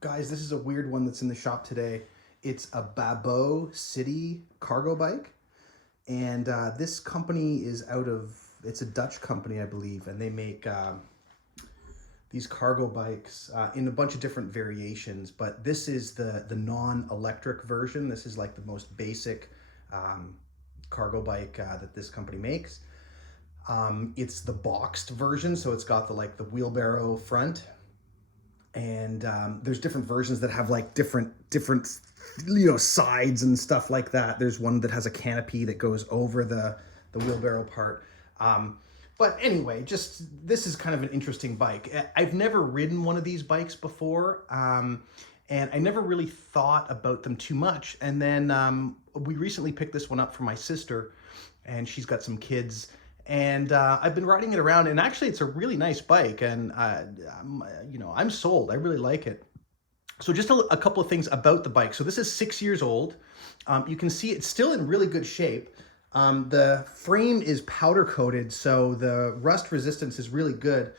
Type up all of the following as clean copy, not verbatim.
Guys, this is a weird one that's in the shop today. It's a Babboe City Cargo Bike. And this company is it's a Dutch company, I believe. And they make these cargo bikes in a bunch of different variations. But this is the non-electric version. This is like the most basic cargo bike that this company makes. It's the boxed version, so it's got the wheelbarrow front, and there's different versions that have like different sides and stuff like that. There's one that has a canopy that goes over the wheelbarrow part. But anyway, just this is kind of an interesting bike. I've never ridden one of these bikes before, and I never really thought about them too much. And then we recently picked this one up for my sister, and she's got some kids. And I've been riding it around, and actually it's a really nice bike, and I'm sold. I really like it. So just a couple of things about the bike. So this is 6 years old. You can see it's still in really good shape. The frame is powder coated, so the rust resistance is really good.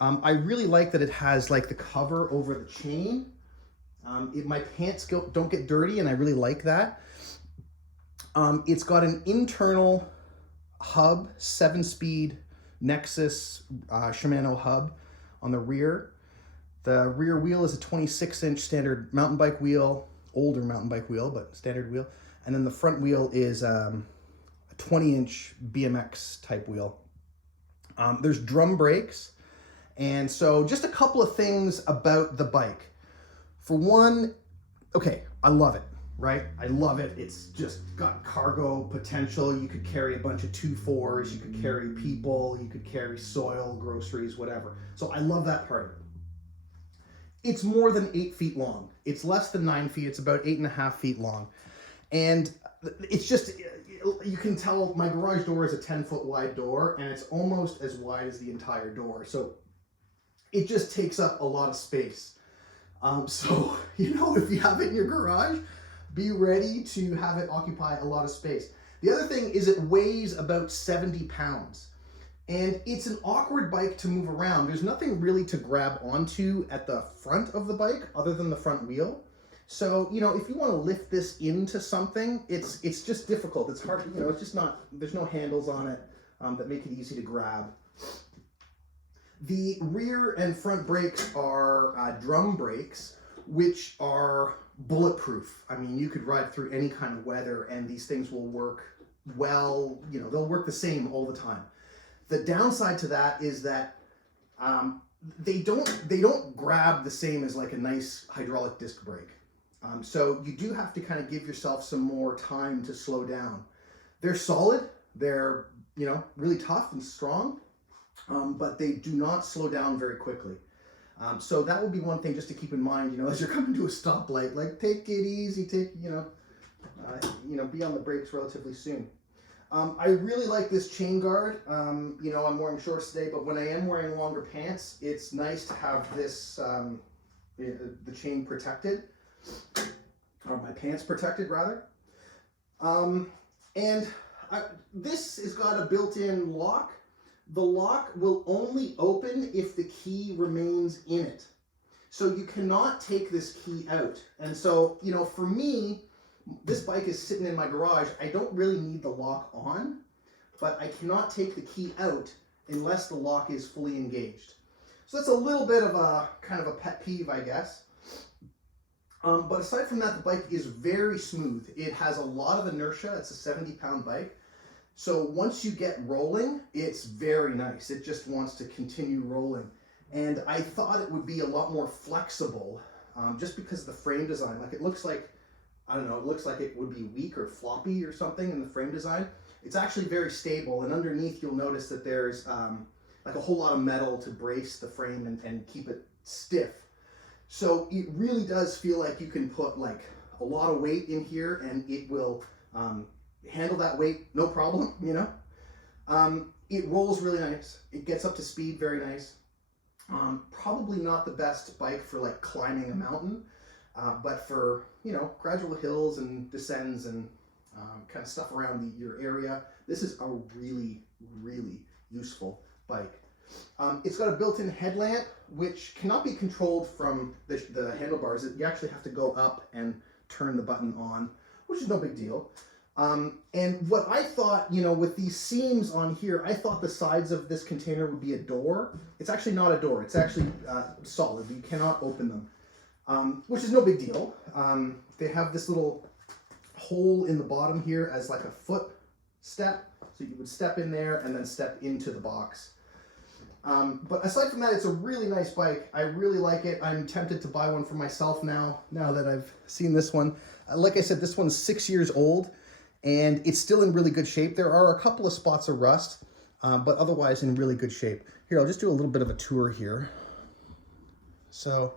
I really like that it has like the cover over the chain. My pants don't get dirty, and I really like that. It's got an internal hub, 7-speed Nexus Shimano hub on the rear. The rear wheel is a 26-inch standard mountain bike wheel, older mountain bike wheel, but standard wheel. And then the front wheel is a 20-inch BMX type wheel. There's drum brakes. And so just a couple of things about the bike. For one, okay, I love it. Right? I love it. It's just got cargo potential. You could carry a bunch of 2.4s, you could carry people, you could carry soil, groceries, whatever. So I love that part of it. It's more than 8 feet long. It's less than 9 feet. It's about 8.5 feet long. And it's just, you can tell my garage door is a 10-foot wide door, and it's almost as wide as the entire door. So it just takes up a lot of space. So, if you have it in your garage, be ready to have it occupy a lot of space. The other thing is it weighs about 70 pounds. And it's an awkward bike to move around. There's nothing really to grab onto at the front of the bike other than the front wheel. So, if you want to lift this into something, it's just difficult. It's hard, it's just not, there's no handles on it that make it easy to grab. The rear and front brakes are drum brakes, which are bulletproof. I mean, you could ride through any kind of weather and these things will work well, they'll work the same all the time. The downside to that is that they don't grab the same as like a nice hydraulic disc brake. So you do have to kind of give yourself some more time to slow down. They're solid, they're really tough and strong, but they do not slow down very quickly. So that would be one thing just to keep in mind, as you're coming to a stoplight, like take it easy, be on the brakes relatively soon. I really like this chain guard. I'm wearing shorts today, but when I am wearing longer pants, it's nice to have this, the chain protected, or my pants protected rather. This has got a built-in lock. The lock will only open if the key remains in it. So you cannot take this key out. And so, for me, this bike is sitting in my garage. I don't really need the lock on, but I cannot take the key out unless the lock is fully engaged. So that's a little bit of a kind of a pet peeve, I guess. But aside from that, the bike is very smooth. It has a lot of inertia. It's a 70-pound bike. So once you get rolling, it's very nice. It just wants to continue rolling. And I thought it would be a lot more flexible just because of the frame design. Like it looks like, it looks like it would be weak or floppy or something in the frame design. It's actually very stable. And underneath, you'll notice that there's like a whole lot of metal to brace the frame and keep it stiff. So it really does feel like you can put like a lot of weight in here and it will handle that weight, no problem, It rolls really nice. It gets up to speed very nice. Probably not the best bike for like climbing a mountain, but for, gradual hills and descents and kind of stuff around your area, this is a really, really useful bike. It's got a built-in headlamp, which cannot be controlled from the handlebars. You actually have to go up and turn the button on, which is no big deal. And what I thought, with these seams on here, I thought the sides of this container would be a door. It's actually not a door. It's actually solid. You cannot open them, which is no big deal. They have this little hole in the bottom here as like a foot step. So you would step in there and then step into the box. But aside from that, it's a really nice bike. I really like it. I'm tempted to buy one for myself now that I've seen this one. Like I said, this one's 6 years old and it's still in really good shape. There are a couple of spots of rust, but otherwise in really good shape. Here, I'll just do a little bit of a tour here. So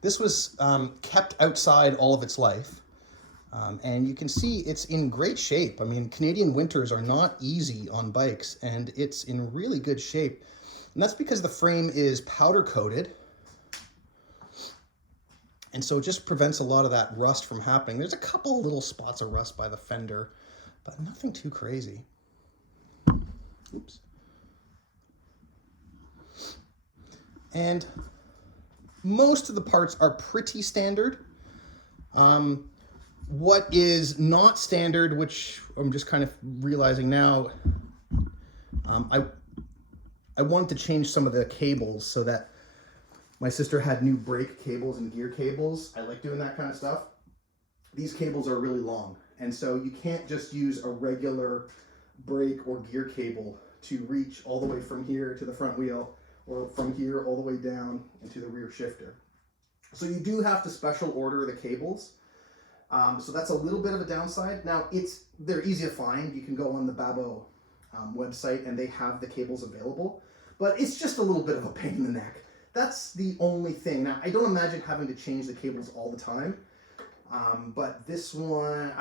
this was kept outside all of its life. And you can see it's in great shape. I mean, Canadian winters are not easy on bikes, and it's in really good shape. And that's because the frame is powder coated. And so it just prevents a lot of that rust from happening. There's a couple little spots of rust by the fender, but nothing too crazy. Oops. And most of the parts are pretty standard. What is not standard, which I'm just kind of realizing now, I wanted to change some of the cables so that my sister had new brake cables and gear cables. I like doing that kind of stuff. These cables are really long, and so you can't just use a regular brake or gear cable to reach all the way from here to the front wheel, or from here all the way down into the rear shifter. So you do have to special order the cables. So that's a little bit of a downside. Now they're easy to find. You can go on the Babboe website and they have the cables available, but it's just a little bit of a pain in the neck. That's the only thing. Now I don't imagine having to change the cables all the time, but this one,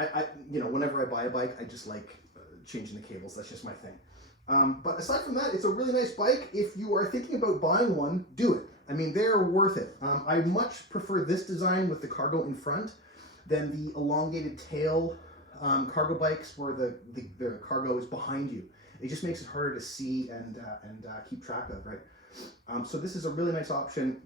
whenever I buy a bike, I just like changing the cables. That's just my thing. But aside from that, it's a really nice bike. If you are thinking about buying one, do it. I mean, they're worth it. I much prefer this design with the cargo in front than the elongated tail cargo bikes where the cargo is behind you. It just makes it harder to see and keep track of, right? So this is a really nice option.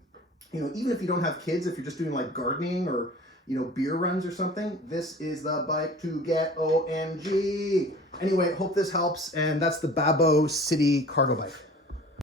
Even if you don't have kids, if you're just doing like gardening or beer runs or something, this is the bike to get. OMG. Anyway, hope this helps, and that's the Babboe City Cargo Bike.